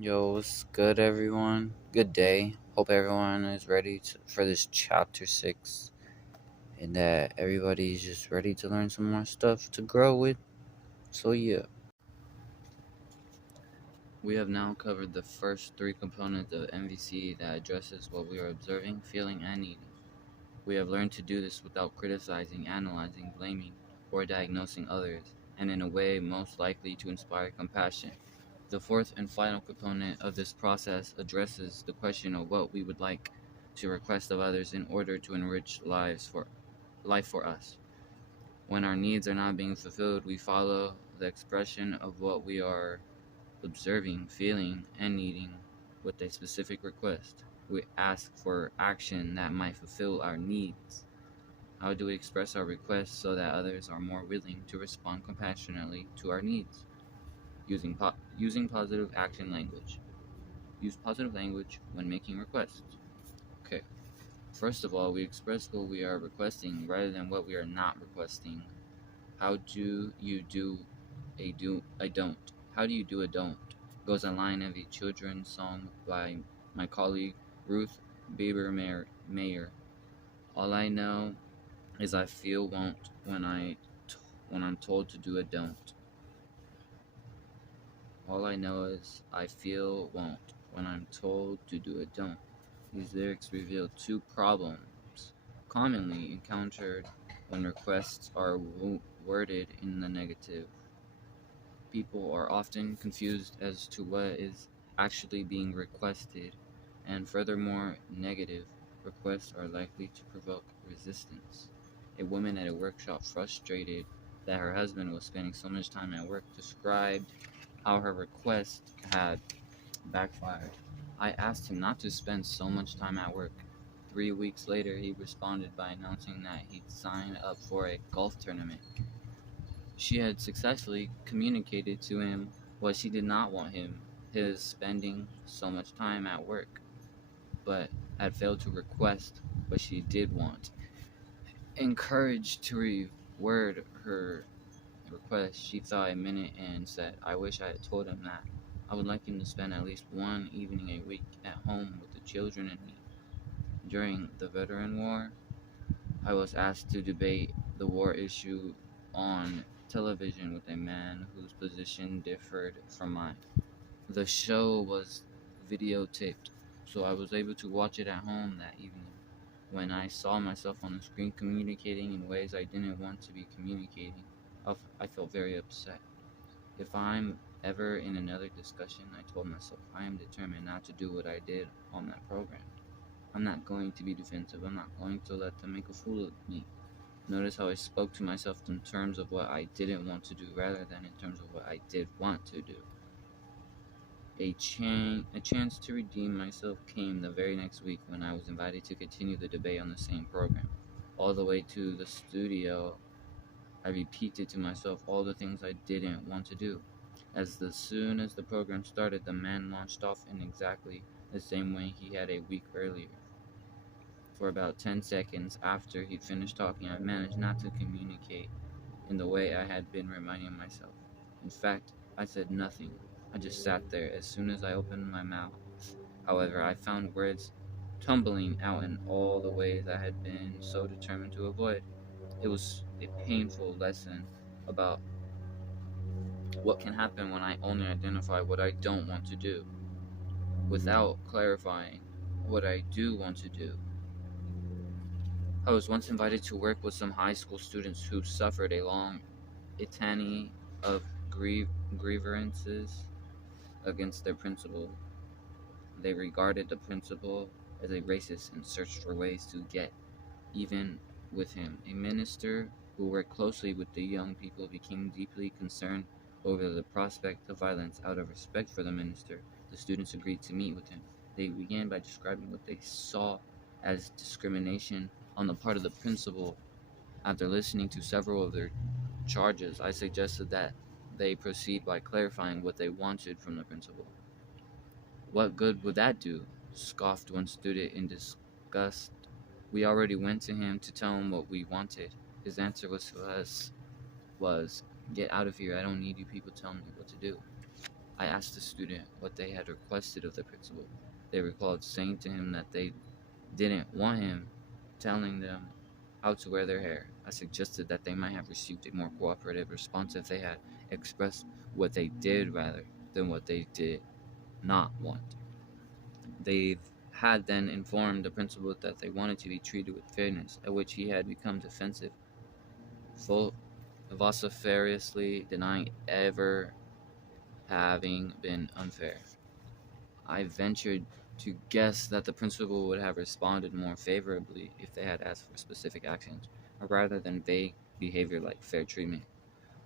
Yo, what's good, everyone? Good day. Hope everyone is ready for this chapter 6 and that everybody's just ready to learn some more stuff to grow with. So, yeah. We have now covered the first three components of NVC that addresses what we are observing, feeling, and needing. We have learned to do this without criticizing, analyzing, blaming, or diagnosing others, and in a way most likely to inspire compassion. The fourth and final component of this process addresses the question of what we would like to request of others in order to enrich life for us. When our needs are not being fulfilled, we follow the expression of what we are observing, feeling, and needing with a specific request. We ask for action that might fulfill our needs. How do we express our requests so that others are more willing to respond compassionately to our needs? Using positive action language. Use positive language when making requests. Okay. First of all, we express what we are requesting rather than what we are not requesting. How do you do a don't? How do you do a don't? Goes a line of a children's song by my colleague Ruth Baber Mayer. All I know is I feel won't when I'm told to do a don't. All I know is I feel won't when I'm told to do a don't. These lyrics reveal two problems commonly encountered when requests are worded in the negative. People are often confused as to what is actually being requested, and furthermore, negative requests are likely to provoke resistance. A woman at a workshop, frustrated that her husband was spending so much time at work, described how her request had backfired. I asked him not to spend so much time at work. 3 weeks later, he responded by announcing that he'd signed up for a golf tournament. She had successfully communicated to him what she did not want his spending so much time at work, but had failed to request what she did want. Encouraged to reword her request, she thought a minute and said, I wish I had told him that. I would like him to spend at least one evening a week at home with the children and me. During the Veteran War, I was asked to debate the war issue on television with a man whose position differed from mine. The show was videotaped, so I was able to watch it at home that evening. When I saw myself on the screen communicating in ways I didn't want to be communicating, I felt very upset. If I'm ever in another discussion, I told myself I am determined not to do what I did on that program. I'm not going to be defensive. I'm not going to let them make a fool of me. Notice how I spoke to myself in terms of what I didn't want to do rather than in terms of what I did want to do. A chance to redeem myself came the very next week when I was invited to continue the debate on the same program. All the way to the studio, I repeated to myself all the things I didn't want to do. Soon as the program started, the man launched off in exactly the same way he had a week earlier. For about 10 seconds after he'd finished talking, I managed not to communicate in the way I had been reminding myself. In fact, I said nothing. I just sat there. As soon as I opened my mouth, however, I found words tumbling out in all the ways I had been so determined to avoid. It was a painful lesson about what can happen when I only identify what I don't want to do, without clarifying what I do want to do. I was once invited to work with some high school students who suffered a long litany of grievances against their principal. They regarded the principal as a racist and searched for ways to get even with him. A minister who worked closely with the young people became deeply concerned over the prospect of violence. Out of respect for the minister, the students agreed to meet with him. They began by describing what they saw as discrimination on the part of the principal. After listening to several of their charges, I suggested that they proceed by clarifying what they wanted from the principal. What good would that do? Scoffed one student in disgust. We already went to him to tell him what we wanted. His answer was, get out of here. I don't need you people telling me what to do. I asked the student what they had requested of the principal. They recalled saying to him that they didn't want him telling them how to wear their hair. I suggested that they might have received a more cooperative response if they had expressed what they did rather than what they did not want. They had then informed the principal that they wanted to be treated with fairness, at which he had become defensive, vociferously denying ever having been unfair. I ventured to guess that the principal would have responded more favorably if they had asked for specific actions, rather than vague behavior like fair treatment.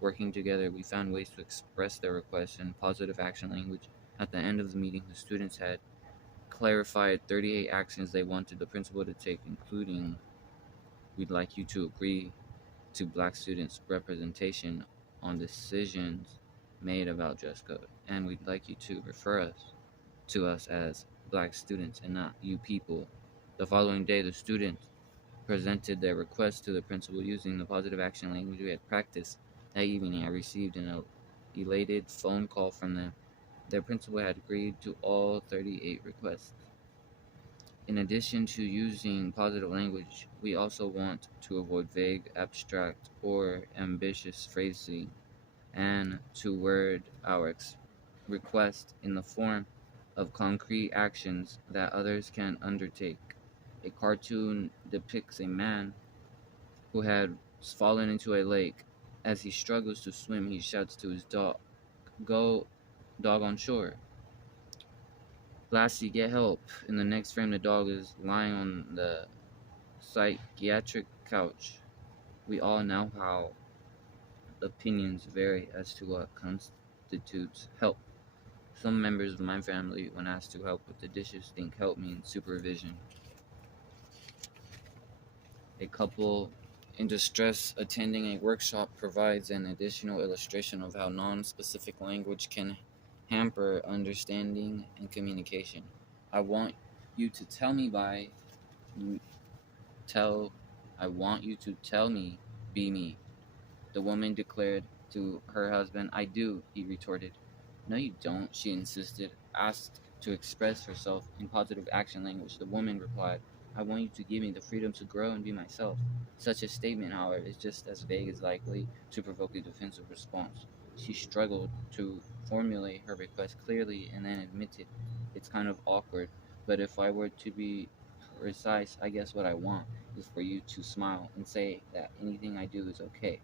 Working together, we found ways to express their requests in positive action language. At the end of the meeting, the students had clarified 38 actions they wanted the principal to take, including, we'd like you to agree to black students' representation on decisions made about dress code, and we'd like you to refer to us as black students and not you people. The following day, the students presented their request to the principal using the positive action language we had practiced. That evening, I received an elated phone call from them. Their principal had agreed to all 38 requests. In addition to using positive language, we also want to avoid vague, abstract, or ambitious phrasing and to word our request in the form of concrete actions that others can undertake. A cartoon depicts a man who had fallen into a lake. As he struggles to swim, he shouts to his dog, "Go, dog on shore. Lassie, get help." In the next frame, the dog is lying on the psychiatric couch. We all know how opinions vary as to what constitutes help. Some members of my family, when asked to help with the dishes, think help means supervision. A couple in distress attending a workshop provides an additional illustration of how non-specific language can hamper understanding and communication. I want you to tell me be me. The woman declared to her husband. "I do," he retorted. "No, you don't," she insisted. Asked to express herself in positive action language, the woman replied, "I want you to give me the freedom to grow and be myself." Such a statement, however, is just as vague as likely to provoke a defensive response. She struggled to formulate her request clearly and then admitted, "It's kind of awkward, but if I were to be precise, I guess what I want is for you to smile and say that anything I do is okay."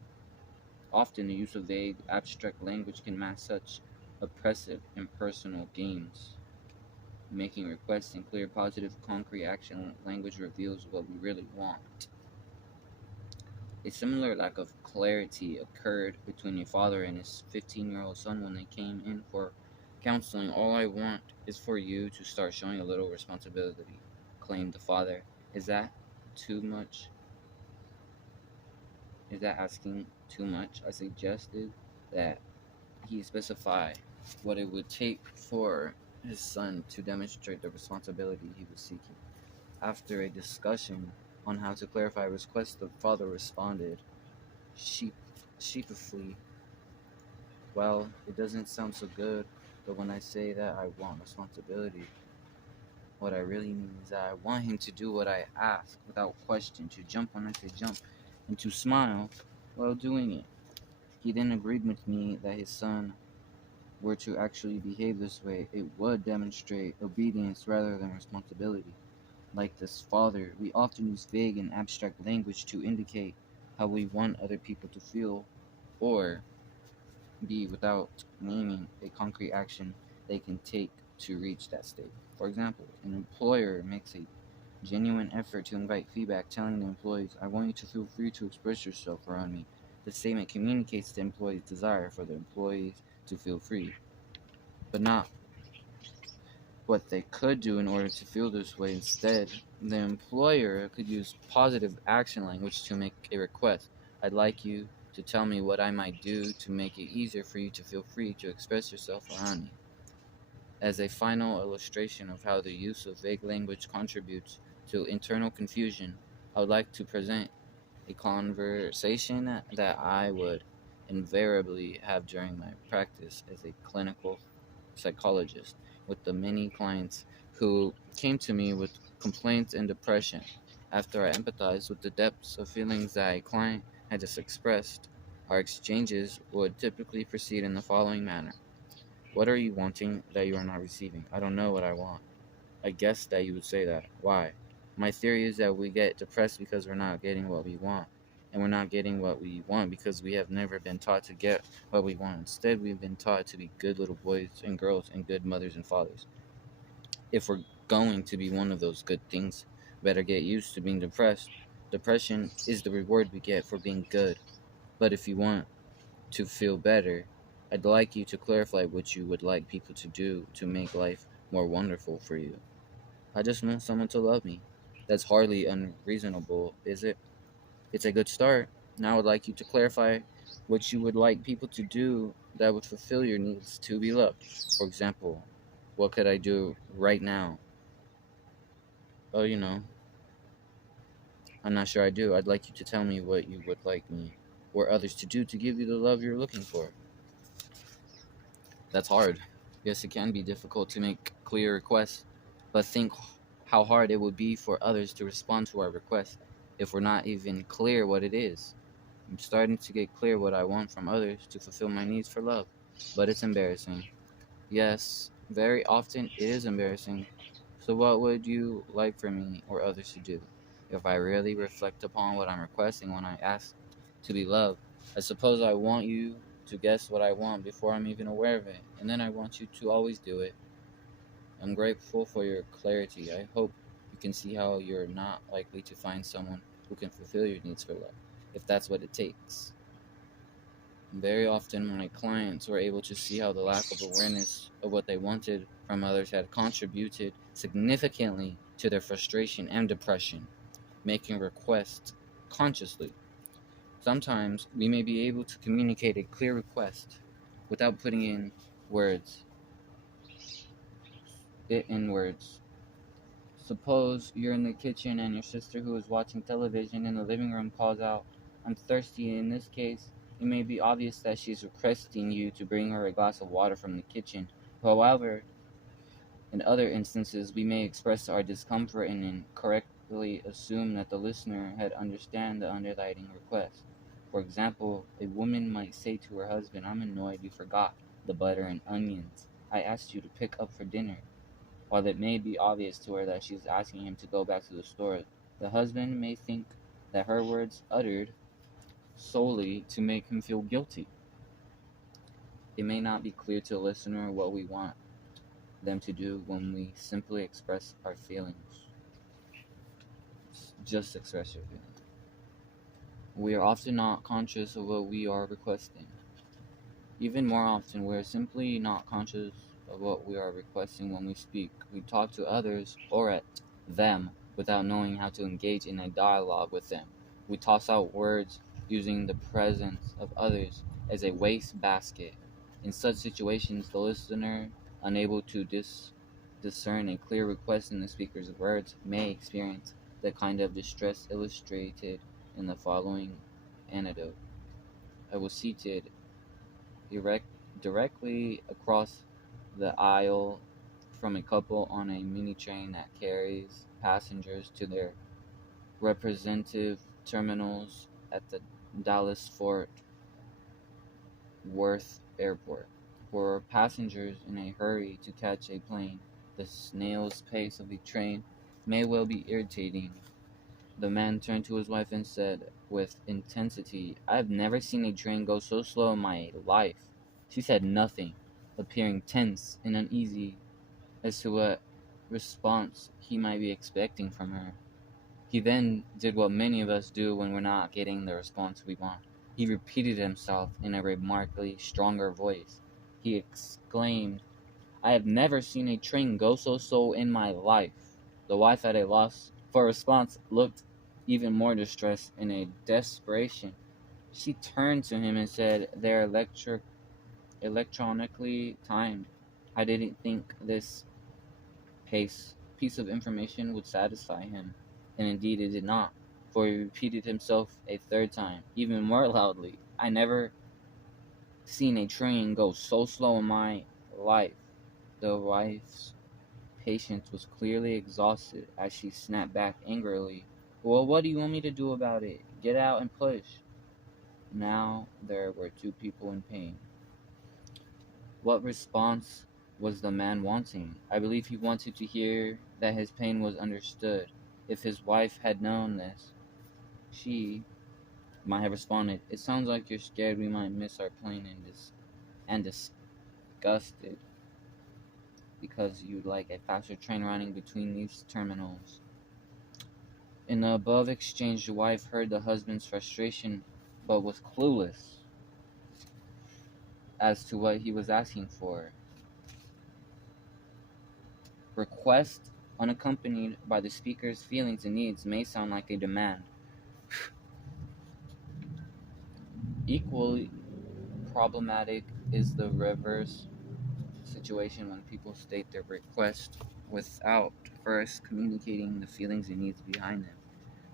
Often the use of vague, abstract language can mask such oppressive, impersonal games. Making requests in clear, positive, concrete action language reveals what we really want. A similar lack of clarity occurred between a father and his 15-year-old son when they came in for counseling. "All I want is for you to start showing a little responsibility," claimed the father. "Is that too much? Is that asking too much?" I suggested that he specify what it would take for his son to demonstrate the responsibility he was seeking. After a discussion on how to clarify a request, the father responded sheepishly, "Well, it doesn't sound so good, but when I say that I want responsibility, what I really mean is that I want him to do what I ask without question, to jump when I say jump, and to smile while doing it." He then agreed with me that his son were to actually behave this way, it would demonstrate obedience rather than responsibility. Like this father, we often use vague and abstract language to indicate how we want other people to feel or be without naming a concrete action they can take to reach that state. For example, an employer makes a genuine effort to invite feedback, telling the employees, "I want you to feel free to express yourself around me." The statement communicates the employee's desire for the employees to feel free, but not what they could do in order to feel this way. Instead, the employer could use positive action language to make a request. "I'd like you to tell me what I might do to make it easier for you to feel free to express yourself around me." As a final illustration of how the use of vague language contributes to internal confusion, I would like to present a conversation that I would invariably have during my practice as a clinical psychologist with the many clients who came to me with complaints and depression. After I empathized with the depths of feelings that a client had just expressed, our exchanges would typically proceed in the following manner. What are you wanting that you are not receiving? I don't know what I want. I guess that you would say that. Why? My theory is that we get depressed because we're not getting what we want. And we're not getting what we want because we have never been taught to get what we want. Instead, we've been taught to be good little boys and girls and good mothers and fathers. If we're going to be one of those good things, better get used to being depressed. Depression is the reward we get for being good. But if you want to feel better, I'd like you to clarify what you would like people to do to make life more wonderful for you. I just want someone to love me. That's hardly unreasonable, is it? It's a good start. Now I'd like you to clarify what you would like people to do that would fulfill your needs to be loved. For example, what could I do right now? Oh, I'm not sure I do. I'd like you to tell me what you would like me or others to do to give you the love you're looking for. That's hard. Yes, it can be difficult to make clear requests, but think how hard it would be for others to respond to our request if we're not even clear what it is. I'm starting to get clear what I want from others to fulfill my needs for love, but it's embarrassing. Yes, very often it is embarrassing. So what would you like for me or others to do? If I really reflect upon what I'm requesting when I ask to be loved, I suppose I want you to guess what I want before I'm even aware of it, and then I want you to always do it. I'm grateful for your clarity. I hope you can see how you're not likely to find someone who can fulfill your needs for love, if that's what it takes. Very often, my clients were able to see how the lack of awareness of what they wanted from others had contributed significantly to their frustration and depression, making requests consciously. Sometimes we may be able to communicate a clear request without putting it in words. Suppose you're in the kitchen and your sister who is watching television in the living room calls out, "I'm thirsty." In this case, it may be obvious that she's requesting you to bring her a glass of water from the kitchen. However, in other instances, we may express our discomfort and incorrectly assume that the listener had understand the underlying request. For example, a woman might say to her husband, "I'm annoyed you forgot the butter and onions I asked you to pick up for dinner." While it may be obvious to her that she is asking him to go back to the store, the husband may think that her words uttered solely to make him feel guilty. It may not be clear to the listener what we want them to do when we simply express our feelings. Just express your feelings. We are often not conscious of what we are requesting. Even more often, we are simply not conscious of what we are requesting when we speak. We talk to others or at them without knowing how to engage in a dialogue with them. We toss out words using the presence of others as a waste basket. In such situations, the listener, unable to discern a clear request in the speaker's words, may experience the kind of distress illustrated in the following anecdote. I was seated directly across the aisle from a couple on a mini train that carries passengers to their representative terminals at the Dallas-Fort Worth Airport. For passengers in a hurry to catch a plane, the snail's pace of a train may well be irritating. The man turned to his wife and said with intensity, "I've never seen a train go so slow in my life." She said nothing, appearing tense and uneasy as to what response he might be expecting from her. He then did what many of us do when we're not getting the response we want. He repeated himself in a remarkably stronger voice. He exclaimed, "I have never seen a train go so slow in my life." The wife, at a loss for a response, looked even more distressed. In a desperation, she turned to him and said, "They're electronically timed." I didn't think this piece of information would satisfy him, and indeed it did not, for he repeated himself a third time, even more loudly, "I never seen a train go so slow in my life." The wife's patience was clearly exhausted as she snapped back angrily. Well, what do you want me to do about it? Get out and push. Now there were two people in pain. What response was the man wanting? I believe he wanted to hear that his pain was understood. If his wife had known this, she might have responded, "It sounds like you're scared we might miss our plane and disgusted because you'd like a faster train running between these terminals." In the above exchange, the wife heard the husband's frustration but was clueless as to what he was asking for. Request unaccompanied by the speaker's feelings and needs may sound like a demand. Equally problematic is the reverse situation when people state their request without first communicating the feelings and needs behind them.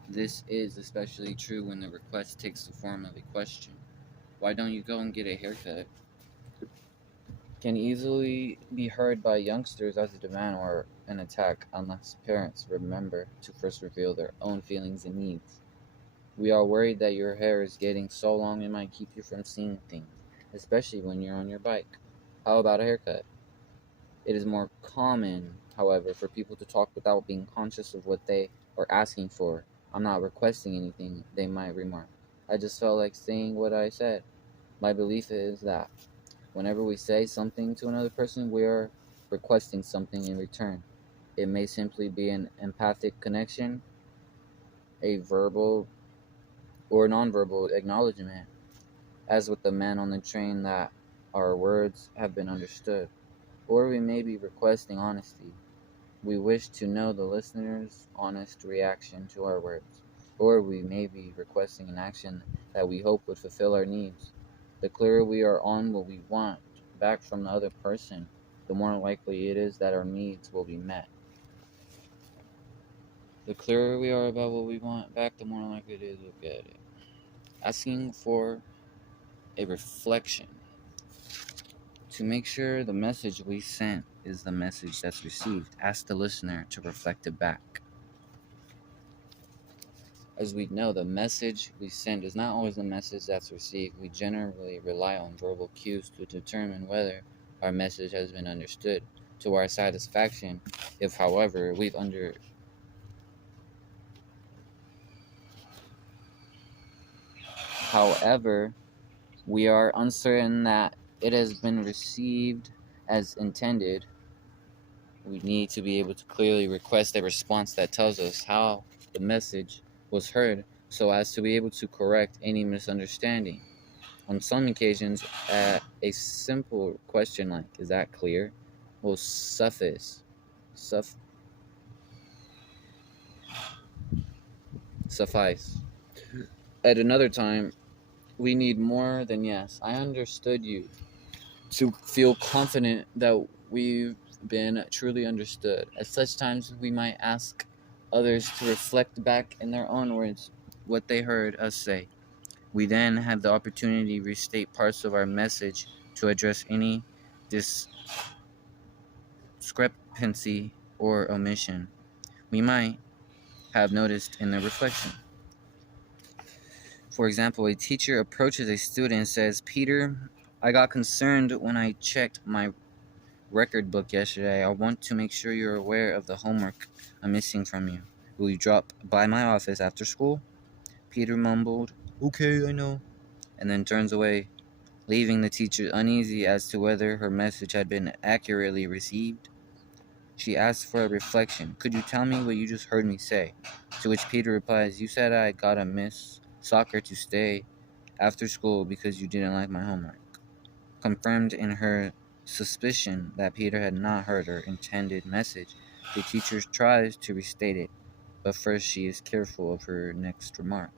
This is especially true when the request takes the form of a question. Why don't you go and get a haircut? Can easily be heard by youngsters as a demand or an attack unless parents remember to first reveal their own feelings and needs. We are worried that your hair is getting so long it might keep you from seeing things, especially when you're on your bike. How about a haircut? It is more common, however, for people to talk without being conscious of what they are asking for. I'm not requesting anything, they might remark. I just felt like saying what I said. My belief is that whenever we say something to another person, we are requesting something in return. It may simply be an empathic connection, a verbal or nonverbal acknowledgement, as with the man on the train, that our words have been understood. Or we may be requesting honesty. We wish to know the listener's honest reaction to our words. Or we may be requesting an action that we hope would fulfill our needs. The clearer we are on what we want back from the other person, the more likely it is that our needs will be met. The clearer we are about what we want back, the more likely it is we'll get it. Asking for a reflection. To make sure the message we sent is the message that's received, ask the listener to reflect it back. As we know, the message we send is not always the message that's received. We generally rely on verbal cues to determine whether our message has been understood to our satisfaction. If, however, we are uncertain that it has been received as intended, we need to be able to clearly request a response that tells us how the message was heard so as to be able to correct any misunderstanding. On some occasions, a simple question like, "Is that clear?" will suffice. At another time, we need more than "yes, I understood you," to feel confident that we've been truly understood. At such times, we might ask others to reflect back in their own words what they heard us say. We then have the opportunity to restate parts of our message to address any discrepancy or omission we might have noticed in the reflection. For example, a teacher approaches a student and says, "Peter, I got concerned when I checked my record book yesterday. I want to make sure you're aware of the homework I'm missing from you. Will you drop by my office after school?" Peter mumbled, "Okay, I know," and then turns away, leaving the teacher uneasy as to whether her message had been accurately received. She asked for a reflection. "Could you tell me what you just heard me say?" To which Peter replies, "You said I gotta miss soccer to stay after school because you didn't like my homework." Confirmed in her suspicion that Peter had not heard her intended message, the teacher tries to restate it, but first she is careful of her next remark.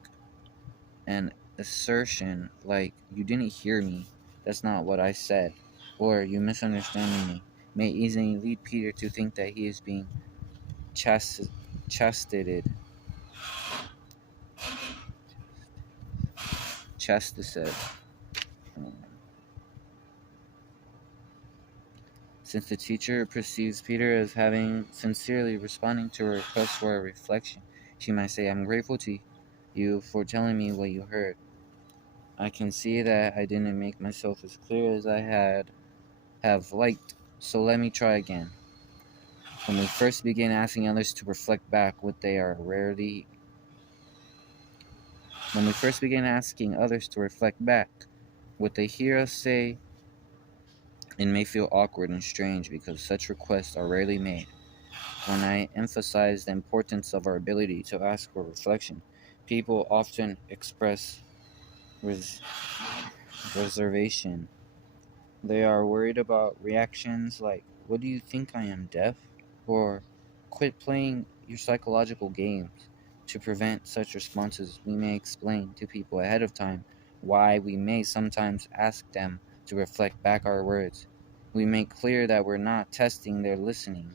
An assertion like, "You didn't hear me, that's not what I said," or "You misunderstanding me," may easily lead Peter to think that he is being chastised. Since the teacher perceives Peter as having sincerely responding to a request for a reflection, she might say, "I'm grateful to you for telling me what you heard. I can see that I didn't make myself as clear as I have liked, so let me try again." When we first begin asking others to reflect back what they are rarely When we first begin asking others to reflect back what they hear us say, it may feel awkward and strange because such requests are rarely made. When I emphasize the importance of our ability to ask for reflection, people often express res- reservation. They are worried about reactions like, "What do you think, I am deaf?" or "Quit playing your psychological games." To prevent such responses, we may explain to people ahead of time why we may sometimes ask them to reflect back our words. We make clear that we're not testing their listening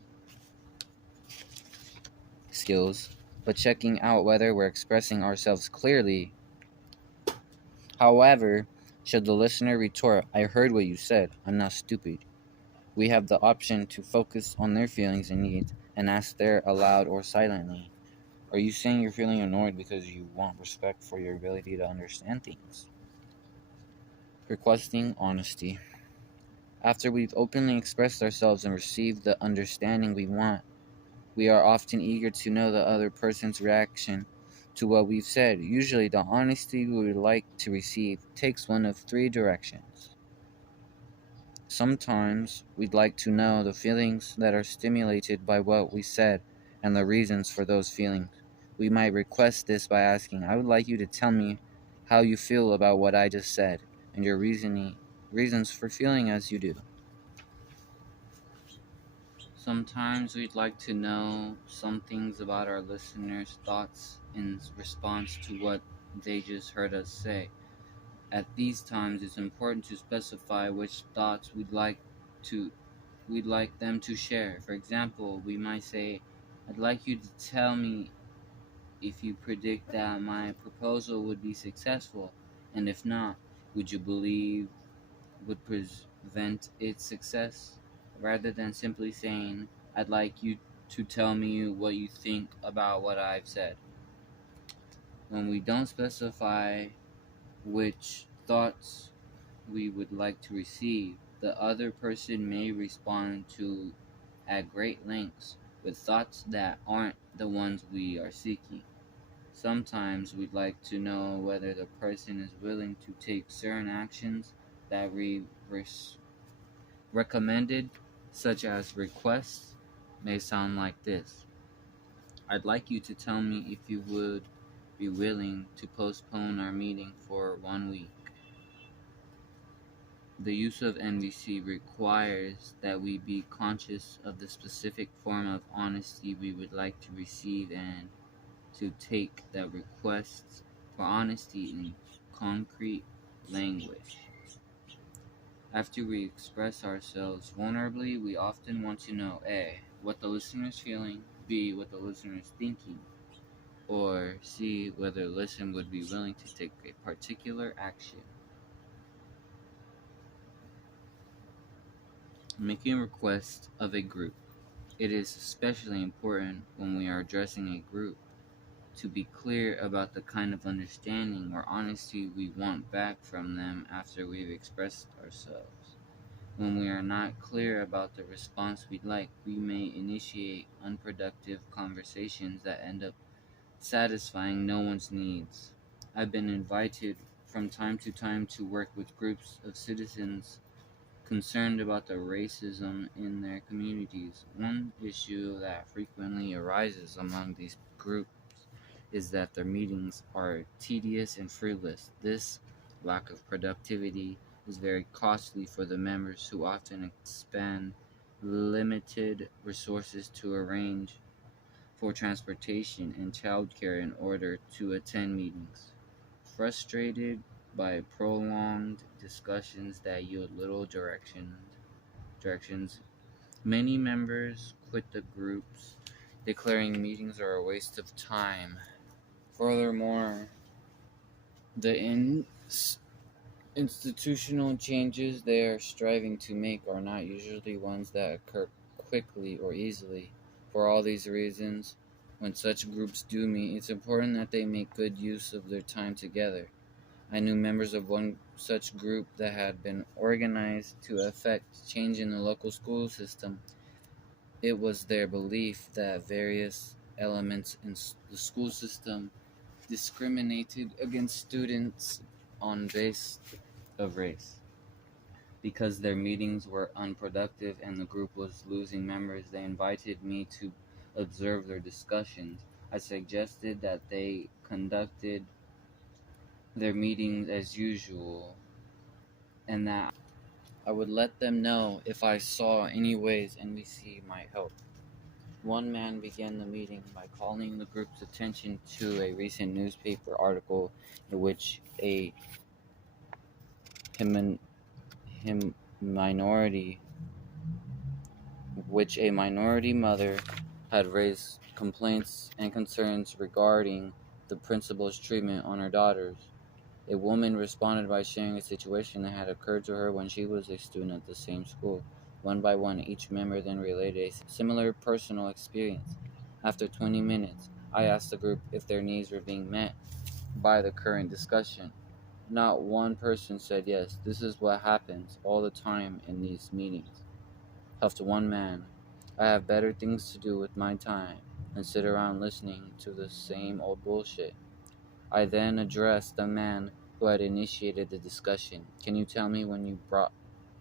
skills, but checking out whether we're expressing ourselves clearly. However, should the listener retort, "I heard what you said, I'm not stupid," we have the option to focus on their feelings and needs and ask there aloud or silently, "Are you saying you're feeling annoyed because you want respect for your ability to understand things?" Requesting honesty. After we've openly expressed ourselves and received the understanding we want, we are often eager to know the other person's reaction to what we've said. Usually, the honesty we would like to receive takes one of three directions. Sometimes we'd like to know the feelings that are stimulated by what we said and the reasons for those feelings. We might request this by asking, "I would like you to tell me how you feel about what I just said and your reasons for feeling as you do." Sometimes we'd like to know some things about our listeners' thoughts in response to what they just heard us say. At these times, it's important to specify which thoughts we'd like them to share. For example, we might say, "I'd like you to tell me if you predict that my proposal would be successful, and if not, would you believe would prevent its success?" Rather than simply saying, "I'd like you to tell me what you think about what I've said." When we don't specify which thoughts we would like to receive, the other person may respond to at great lengths with thoughts that aren't the ones we are seeking. Sometimes we'd like to know whether the person is willing to take certain actions that we recommended, such as requests, may sound like this: "I'd like you to tell me if you would be willing to postpone our meeting for 1 week." The use of NVC requires that we be conscious of the specific form of honesty we would like to receive and to take the requests for honesty in concrete language. After we express ourselves vulnerably, we often want to know A, what the listener is feeling, B, what the listener is thinking, or C, whether the listener would be willing to take a particular action. Making requests of a group. It is especially important when we are addressing a group to be clear about the kind of understanding or honesty we want back from them after we've expressed ourselves. When we are not clear about the response we'd like, we may initiate unproductive conversations that end up satisfying no one's needs. I've been invited from time to time to work with groups of citizens concerned about the racism in their communities. One issue that frequently arises among these groups is that their meetings are tedious and frivolous. This lack of productivity is very costly for the members, who often expend limited resources to arrange for transportation and childcare in order to attend meetings. Frustrated by prolonged discussions that yield little directions, many members quit the groups, declaring meetings are a waste of time. Furthermore, the Institutional changes they are striving to make are not usually ones that occur quickly or easily. For all these reasons, when such groups do meet, it's important that they make good use of their time together. I knew members of one such group that had been organized to effect change in the local school system. It was their belief that various elements in the school system discriminated against students on base of race. Because their meetings were unproductive and the group was losing members, they invited me to observe their discussions. I suggested that they conducted their meetings as usual and that I would let them know if I saw any ways NVC might help. One man began the meeting by calling the group's attention to a recent newspaper article in which him, him minority a minority mother had raised complaints and concerns regarding the principal's treatment on her daughters. A woman responded by sharing a situation that had occurred to her when she was a student at the same school. One by one, each member then related a similar personal experience. After 20 minutes, I asked the group if their needs were being met by the current discussion. Not one person said yes. This is what happens all the time in these meetings, huffed one man. I have better things to do with my time than sit around listening to the same old bullshit. I then addressed the man who had initiated the discussion. Can you tell me, when you brought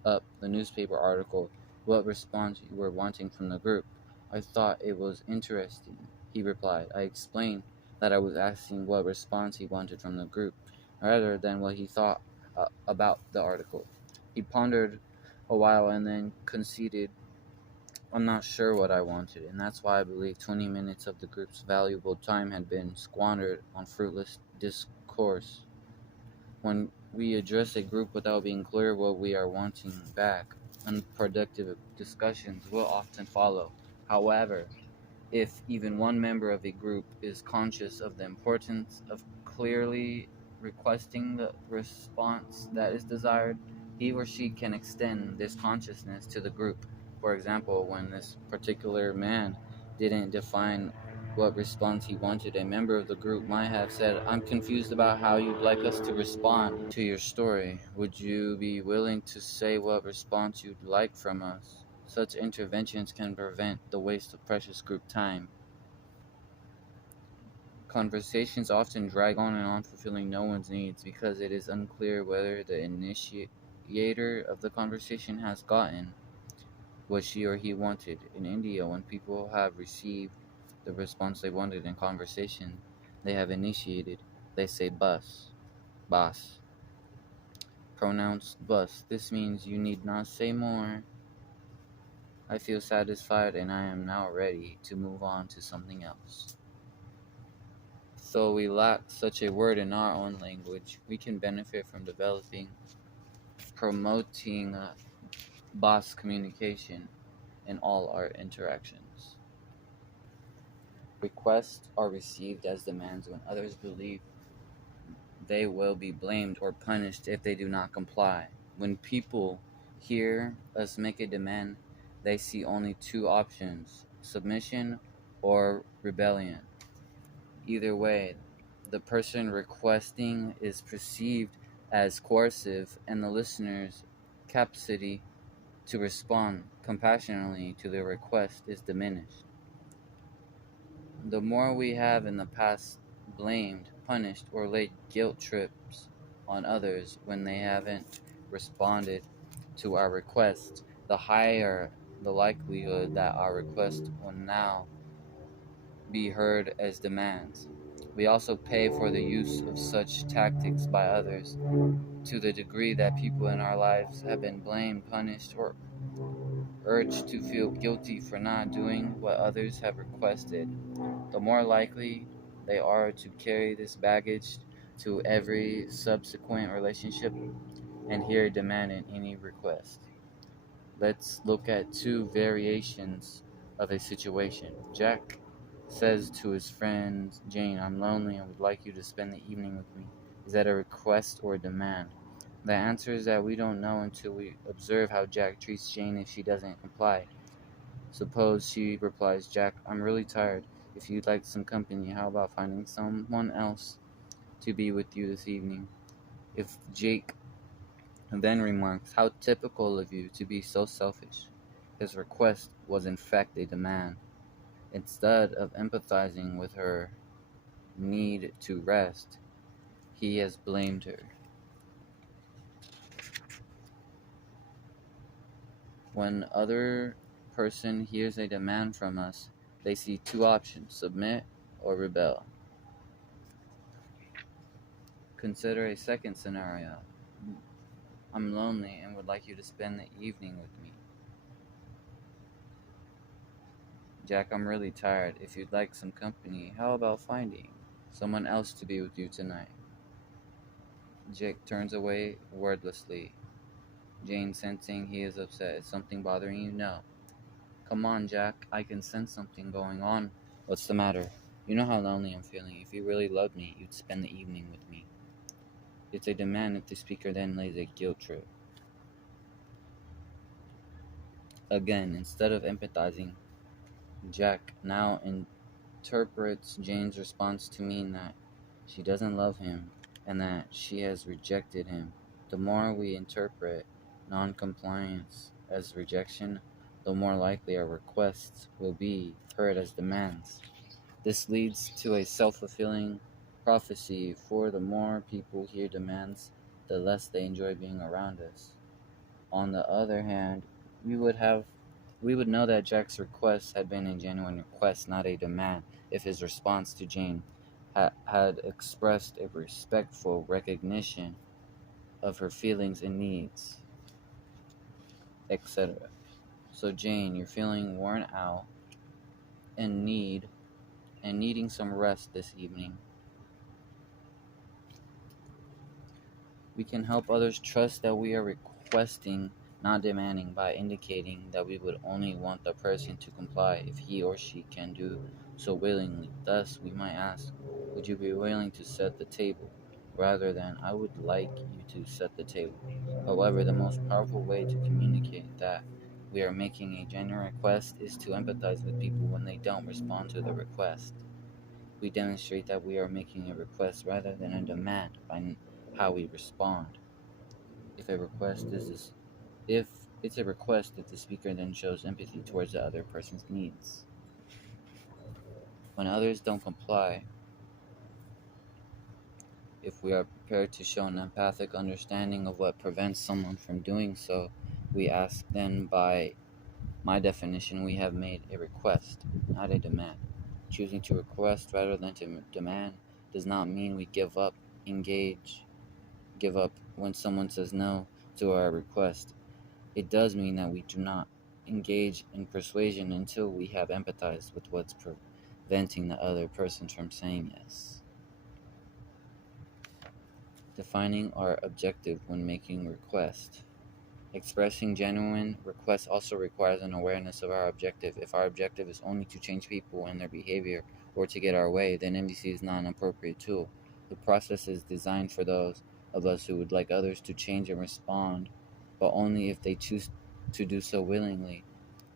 up the newspaper article, what response you were wanting from the group? I thought it was interesting, he replied. I explained that I was asking what response he wanted from the group, rather than what he thought about the article. He pondered a while and then conceded, I'm not sure what I wanted, and that's why I believe 20 minutes of the group's valuable time had been squandered on fruitless discourse. When we address a group without being clear what we are wanting back, unproductive discussions will often follow. However, if even one member of a group is conscious of the importance of clearly requesting the response that is desired, he or she can extend this consciousness to the group. For example, when this particular man didn't define what response he wanted, a member of the group might have said, I'm confused about how you'd like us to respond to your story. Would you be willing to say what response you'd like from us? Such interventions can prevent the waste of precious group time. Conversations often drag on and on, fulfilling no one's needs because it is unclear whether the initiator of the conversation has gotten what she or he wanted. In India, when people have received the response they wanted in conversation they have initiated, they say boss, pronounced bus. This means you need not say more. I feel satisfied and I am now ready to move on to something else. Though we lack such a word in our own language, we can benefit from promoting boss communication in all our interactions. Requests are received as demands when others believe they will be blamed or punished if they do not comply. When people hear us make a demand, they see only two options: submission or rebellion. Either way, the person requesting is perceived as coercive, and the listener's capacity to respond compassionately to their request is diminished. The more we have in the past blamed, punished, or laid guilt trips on others when they haven't responded to our requests, the higher the likelihood that our request will now be heard as demands. We also pay for the use of such tactics by others. To the degree that people in our lives have been blamed, punished, or urged to feel guilty for not doing what others have requested, the more likely they are to carry this baggage to every subsequent relationship and hear a demand in any request. Let's look at two variations of a situation. Jack says to his friend Jane, I'm lonely and would like you to spend the evening with me. Is that a request or a demand? The answer is that we don't know until we observe how Jack treats Jane if she doesn't comply. Suppose she replies, Jack, I'm really tired. If you'd like some company, how about finding someone else to be with you this evening? If Jake then remarks, how typical of you to be so selfish. His request was in fact a demand. Instead of empathizing with her need to rest, he has blamed her. When other person hears a demand from us, they see two options, submit or rebel. Consider a second scenario. I'm lonely and would like you to spend the evening with me. Jack, I'm really tired. If you'd like some company, how about finding someone else to be with you tonight? Jake turns away wordlessly. Jane, sensing he is upset. Is something bothering you? No. Come on, Jack. I can sense something going on. What's the matter? You know how lonely I'm feeling. If you really loved me, you'd spend the evening with me. It's a demand if the speaker then lays a guilt trip. Again, instead of empathizing, Jack now interprets Jane's response to mean that she doesn't love him and that she has rejected him. The more we interpret non-compliance as rejection, the more likely our requests will be heard as demands. This leads to a self-fulfilling prophecy, for the more people hear demands, the less they enjoy being around us. On the other hand, we would know that Jack's request had been a genuine request, not a demand, if his response to Jane had expressed a respectful recognition of her feelings and needs, etc. So Jane, you're feeling worn out and needing some rest this evening. We can help others trust that we are requesting, not demanding, by indicating that we would only want the person to comply if he or she can do so willingly. Thus, we might ask, would you be willing to set the table? Rather than, I would like you to set the table. However, the most powerful way to communicate that we are making a genuine request is to empathize with people when they don't respond to the request. We demonstrate that we are making a request rather than a demand by how we respond. If it's a request if the speaker then shows empathy towards the other person's needs. When others don't comply, if we are prepared to show an empathic understanding of what prevents someone from doing so, we ask then, by my definition, we have made a request, not a demand. Choosing to request rather than to demand does not mean we give up when someone says no to our request. It does mean that we do not engage in persuasion until we have empathized with what's preventing the other person from saying yes. Defining our objective when making requests. Expressing genuine requests also requires an awareness of our objective. If our objective is only to change people and their behavior or to get our way, then NVC is not an appropriate tool. The process is designed for those of us who would like others to change and respond, but only if they choose to do so willingly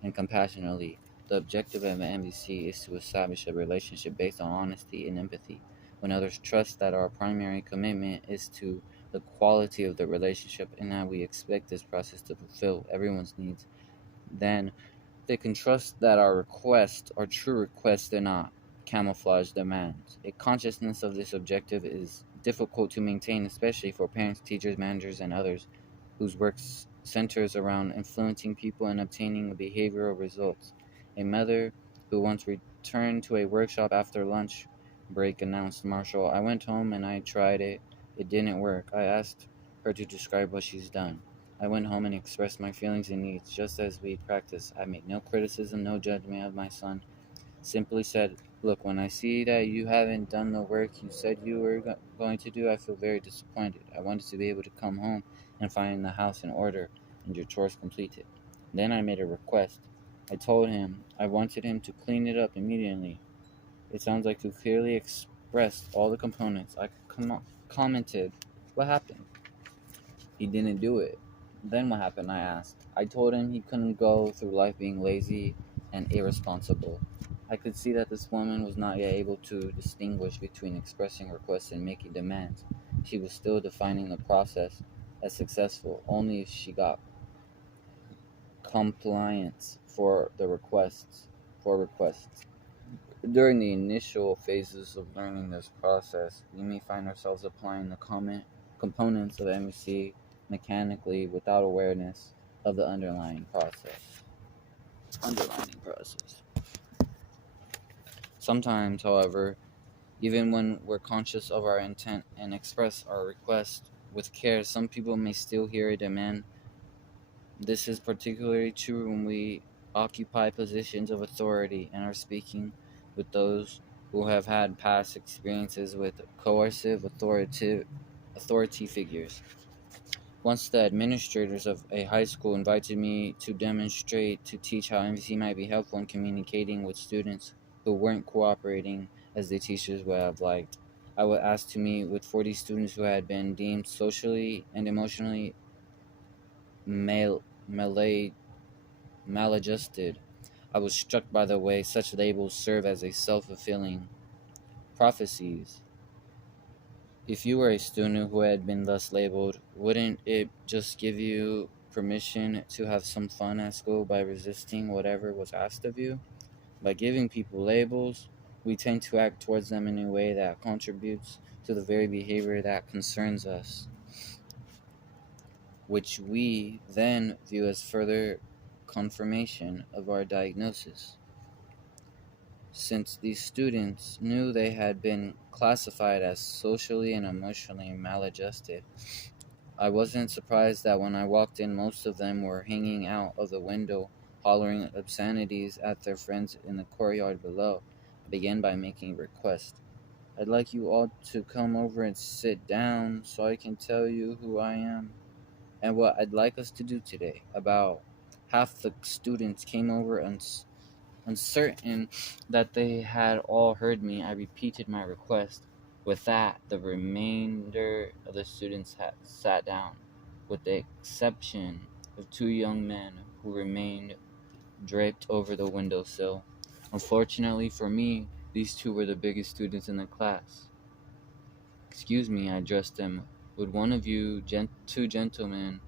and compassionately. The objective of NVC is to establish a relationship based on honesty and empathy. When others trust that our primary commitment is to the quality of the relationship and that we expect this process to fulfill everyone's needs, then they can trust that our requests are true requests and not camouflage demands. A consciousness of this objective is difficult to maintain, especially for parents, teachers, managers, and others whose work centers around influencing people and obtaining behavioral results. A mother who once returned to a workshop after lunch break announced, Marshall, I went home and I tried it. It didn't work. I asked her to describe what she's done. I went home and expressed my feelings and needs, just as we practice. I made no criticism, no judgment of my son. Simply said, look, when I see that you haven't done the work you said you were going to do, I feel very disappointed. I wanted to be able to come home and find the house in order and your chores completed. Then I made a request. I told him I wanted him to clean it up immediately. It sounds like you clearly expressed all the components. I commented, what happened? He didn't do it. Then what happened? I asked. I told him he couldn't go through life being lazy and irresponsible. I could see that this woman was not yet able to distinguish between expressing requests and making demands. She was still defining the process as successful only if she got compliance for requests. During the initial phases of learning this process, we may find ourselves applying the common components of NVC mechanically without awareness of the underlying process. Sometimes, however, even when we're conscious of our intent and express our request with care, some people may still hear a demand. This is particularly true when we occupy positions of authority and are speaking with those who have had past experiences with coercive authority figures. Once the administrators of a high school invited me to teach how MVC might be helpful in communicating with students who weren't cooperating as the teachers would have liked. I was asked to meet with 40 students who had been deemed socially and emotionally maladjusted. I was struck by the way such labels serve as a self-fulfilling prophecies. If you were a student who had been thus labeled, wouldn't it just give you permission to have some fun at school by resisting whatever was asked of you? By giving people labels, we tend to act towards them in a way that contributes to the very behavior that concerns us, which we then view as further confirmation of our diagnosis. Since these students knew they had been classified as socially and emotionally maladjusted, I wasn't surprised that when I walked in, most of them were hanging out of the window, hollering obscenities at their friends in the courtyard below. I began by making a request. I'd like you all to come over and sit down so I can tell you who I am and what I'd like us to do today. About half the students came over uncertain that they had all heard me. I repeated my request. With that, the remainder of the students had sat down, with the exception of two young men who remained draped over the windowsill. Unfortunately for me, these two were the biggest students in the class. Excuse me, I addressed them. Would one of you two gentlemen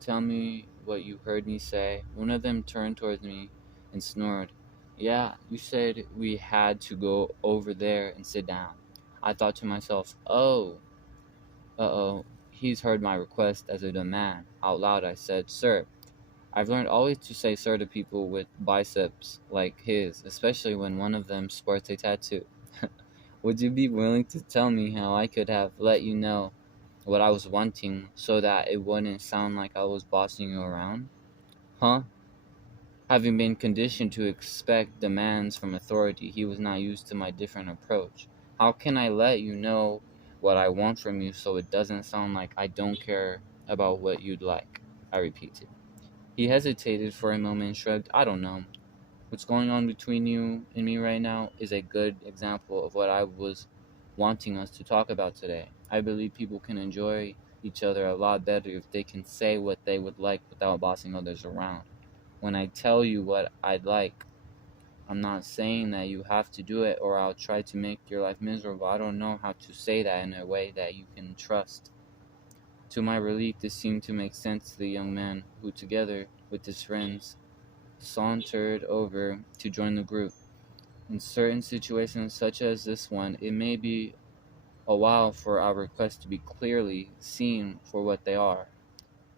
tell me what you heard me say? One of them turned towards me and snored. Yeah, you said we had to go over there and sit down. I thought to myself, he's heard my request as a demand. Out loud I said, sir. I've learned always to say sir to people with biceps like his, especially when one of them sports a tattoo. Would you be willing to tell me how I could have let you know what I was wanting so that it wouldn't sound like I was bossing you around? Huh? Having been conditioned to expect demands from authority, he was not used to my different approach. How can I let you know what I want from you so it doesn't sound like I don't care about what you'd like? I repeated. He hesitated for a moment and shrugged. I don't know. What's going on between you and me right now is a good example of what I was wanting us to talk about today. I believe people can enjoy each other a lot better if they can say what they would like without bossing others around. When I tell you what I'd like, I'm not saying that you have to do it or I'll try to make your life miserable. I don't know how to say that in a way that you can trust. To my relief, this seemed to make sense to the young man, who, together with his friends, sauntered over to join the group. In certain situations such as this one, it may be a while for our requests to be clearly seen for what they are.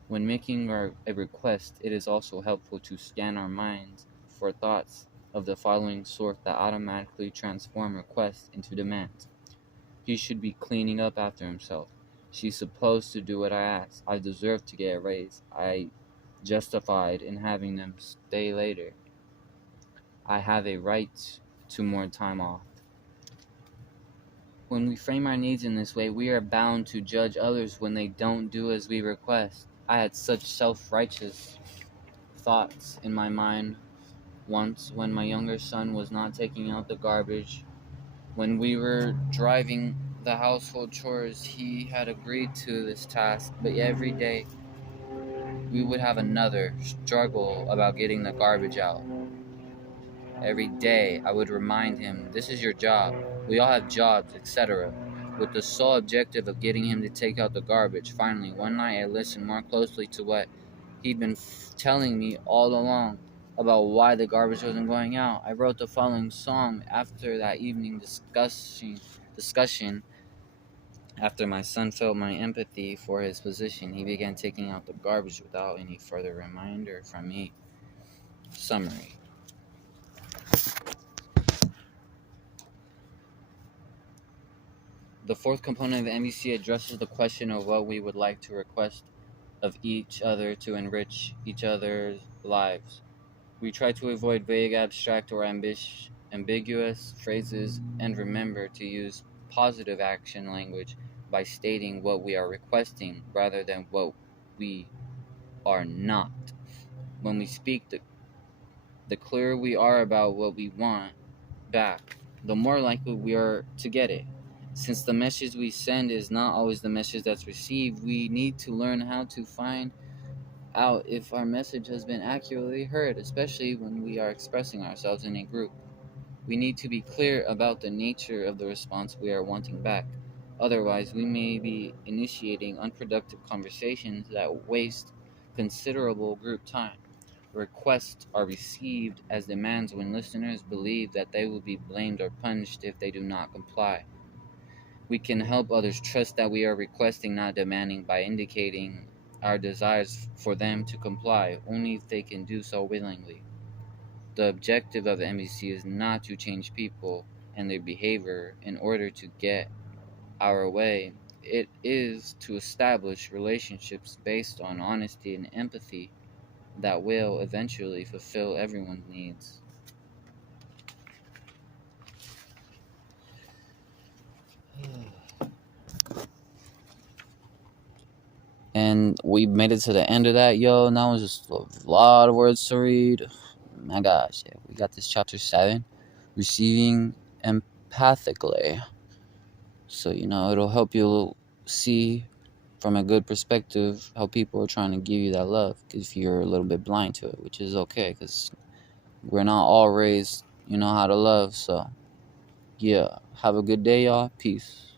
When making a request, it is also helpful to scan our minds for thoughts of the following sort that automatically transform requests into demands. He should be cleaning up after himself. She's supposed to do what I ask. I deserve to get a raise. I justified in having them stay later. I have a right to more time off. When we frame our needs in this way, we are bound to judge others when they don't do as we request. I had such self-righteous thoughts in my mind once when my younger son was not taking out the garbage when we were driving the household chores. He had agreed to this task, but every day we would have another struggle about getting the garbage out. Every day I would remind him, this is your job. We all have jobs, etc., with the sole objective of getting him to take out the garbage. Finally, one night I listened more closely to what he'd been telling me all along about why the garbage wasn't going out. I wrote the following song after that evening discussion. After my son felt my empathy for his position, he began taking out the garbage without any further reminder from me. Summary. The fourth component of the NVC addresses the question of what we would like to request of each other to enrich each other's lives. We try to avoid vague, abstract, or ambiguous phrases and remember to use positive action language by stating what we are requesting rather than what we are not. When we speak, the clearer we are about what we want back, the more likely we are to get it. Since the message we send is not always the message that's received, we need to learn how to find out if our message has been accurately heard, especially when we are expressing ourselves in a group. We need to be clear about the nature of the response we are wanting back. Otherwise, we may be initiating unproductive conversations that waste considerable group time. Requests are received as demands when listeners believe that they will be blamed or punished if they do not comply. We can help others trust that we are requesting, not demanding, by indicating our desires for them to comply, only if they can do so willingly. The objective of the NVC is not to change people and their behavior in order to get our way. It is to establish relationships based on honesty and empathy that will eventually fulfill everyone's needs. And we made it to the end of that, yo. And that was just a lot of words to read. My gosh, yeah, we got this chapter 7, receiving empathically. So, it'll help you see from a good perspective how people are trying to give you that love, if you're a little bit blind to it, which is okay, because we're not all raised, how to love. So, yeah, have a good day, y'all. Peace.